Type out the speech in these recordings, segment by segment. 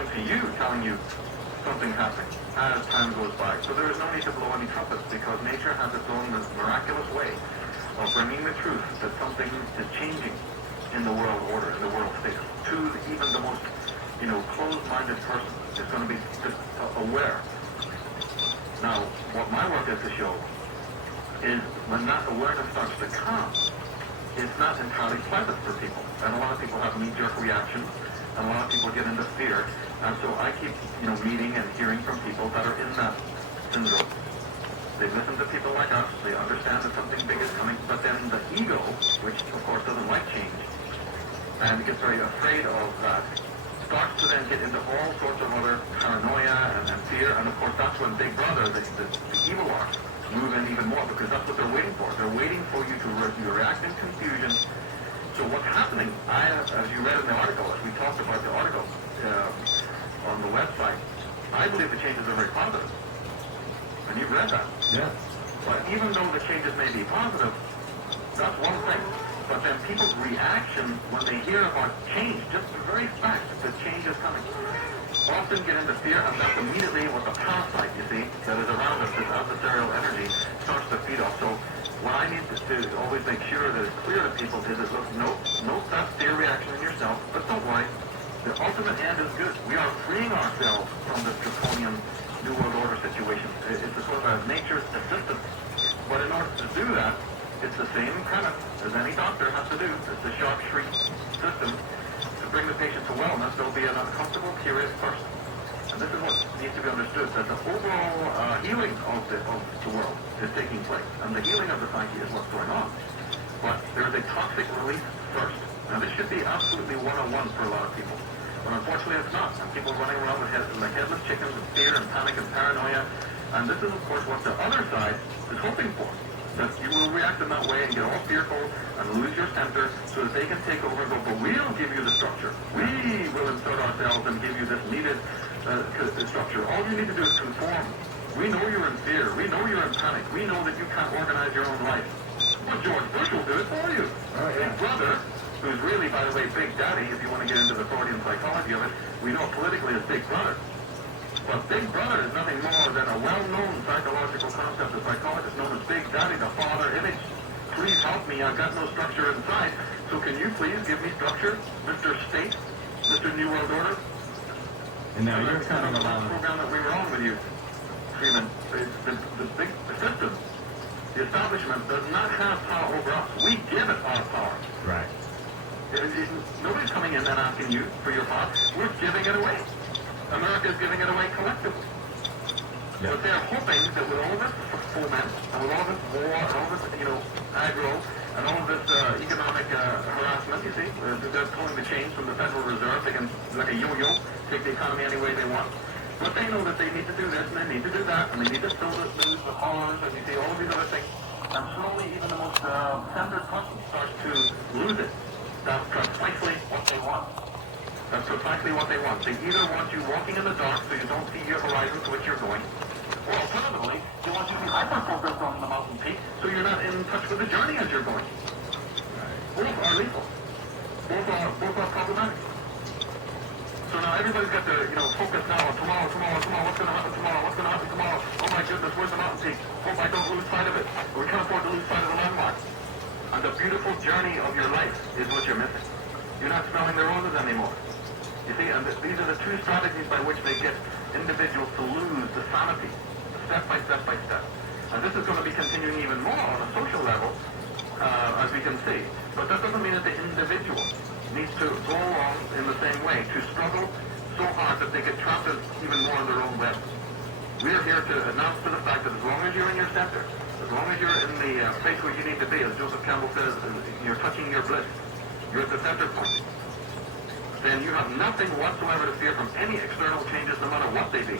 coming to you, telling you something's happening as time goes by. So there is no need to blow any trumpets, because nature has its own miraculous way of bringing the truth that something is changing in the world order, in the world state. To even the most, closed-minded person is going to be just aware. Now, what my work is to show is when that awareness starts to come, it's not entirely pleasant for people. And a lot of people have knee-jerk reactions, and a lot of people get into fear. And so I keep, meeting and hearing from people that are in that syndrome. They listen to people like us, they understand that something big is coming, but then the ego, which of course doesn't like change, and gets very afraid of that, starts to then get into all sorts of other paranoia and fear, and of course that's when Big Brother, the evil arts, move in even more, because that's what they're waiting for. They're waiting for you to react in confusion. So what's happening, as you read in the article, as we talked about the article on the website, I believe the changes are very positive. And you've read that. Yeah. But even though the changes may be positive, that's one thing. But then people's reaction when they hear about change, just the very fact that change is coming, often get into fear, and that's immediately what the parasite, you see, that is around us, this adversarial energy, starts to feed off. So what I need to always make sure that it's clear to people is that, look, note that fear reaction in yourself, but don't worry. The ultimate end is good. We are freeing ourselves from this draconian New World Order situation. It's a sort of nature's assistance. But in order to do that, it's the same premise as any doctor has to do. It's the sharp shriek system. To bring the patient to wellness, there will be an uncomfortable period first. And this is what needs to be understood, that the overall healing of the world is taking place. And the healing of the psyche is what's going on. But there is a toxic release first. Now this should be absolutely one-on-one for a lot of people. But unfortunately it's not. And people running around like headless chickens with fear and panic and paranoia. And this is of course what the other side is hoping for. That you will react in that way and get all fearful and lose your center so that they can take over and go, but we'll give you the structure. We will insert ourselves and give you this needed structure. All you need to do is conform. We know you're in fear. We know you're in panic. We know that you can't organize your own life. Well, George Bush will do it for you. Oh, yeah. Big Brother, who's really, by the way, Big Daddy, if you want to get into the Freudian psychology of it, we know politically as Big Brother. But Big Brother is nothing more than a well-known psychological concept of psychologists known as Big Daddy, the father image. Please help me, I've got no structure inside, so can you please give me structure, Mr. State, Mr. New World Order? And now you're kind coming of the last along. program that we were on with you, Freeman. The big system, the establishment does not have power over us. We give it our power. Right. Nobody's coming in and asking you for your power. We're giving it away. America is giving it away collectively. Yeah. But they're hoping that with all this foment, and with all this war, and all this, aggro, and all this economic harassment, you see, they're pulling the chains from the Federal Reserve. They can, like a yo-yo, take the economy any way they want. But they know that they need to do this, and they need to do that, and they need to fill the horrors, and you see all of these other things. And slowly, even the most centered person starts to lose it. That's precisely what they want. That's precisely what they want. They either want you walking in the dark so you don't see your horizon to which you're going, or alternatively, they want you to be hyper-focused on the mountain peak so you're not in touch with the journey as you're going. Both are lethal. Both are problematic. So now everybody's got their, focus now on tomorrow, what's going to happen tomorrow? Oh my goodness, where's the mountain peak? Hope I don't lose sight of it. We can't afford to lose sight of the landmark. And the beautiful journey of your life is what you're missing. You're not smelling the roses anymore. You see, and these are the two strategies by which they get individuals to lose the sanity, step by step by step. And this is going to be continuing even more on a social level, as we can see. But that doesn't mean that the individual needs to go along in the same way, to struggle so hard that they get trapped even more in their own web. We are here to announce to the fact that as long as you're in your center, as long as you're in the place where you need to be, as Joseph Campbell says, you're touching your bliss, you're at the center point, then you have nothing whatsoever to fear from any external changes, no matter what they be.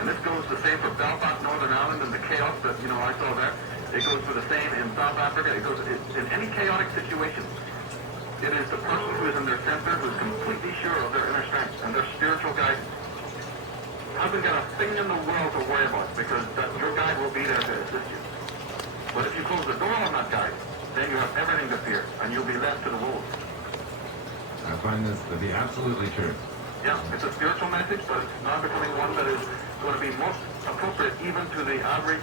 And this goes the same for Belfast, Northern Ireland, and the chaos that, I saw there. It goes for the same in South Africa. It goes in any chaotic situation. It is the person who is in their center, who is completely sure of their inner strength and their spiritual guidance. Hasn't got a thing in the world to worry about, because your guide will be there to assist you. But if you close the door on that guide, then you have everything to fear, and you'll be left to the wolves. I find this to be absolutely true. Yeah, it's a spiritual message, but it's now becoming one that is going to be most appropriate even to the average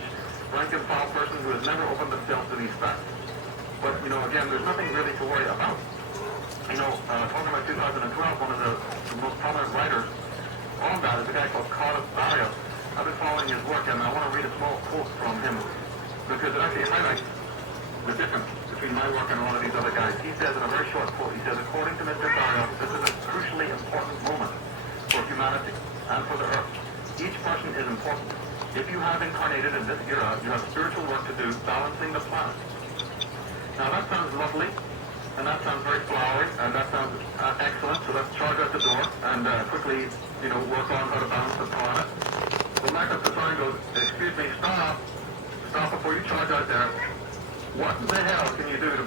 rank and file person who has never opened themselves to these facts. But, you know, again, there's nothing really to worry about. You know, talking about 2012, one of the most prominent writers on that is a guy called Carlos Barrios. I've been following his work, and I want to read a small quote from him because it actually highlights the difference between my work and a lot of these other guys. He says in a very short quote, he says, according to Mr. Barrios, this is a crucially important moment for humanity and for the earth. Each person is important. If you have incarnated in this era, you have spiritual work to do balancing the planet. Now that sounds lovely, and that sounds very flowery, and that sounds excellent, so let's charge out the door and quickly, you know, work on how to balance the planet. Well, Mac up the sign goes, excuse me, stop before you charge out there. What the hell can you do to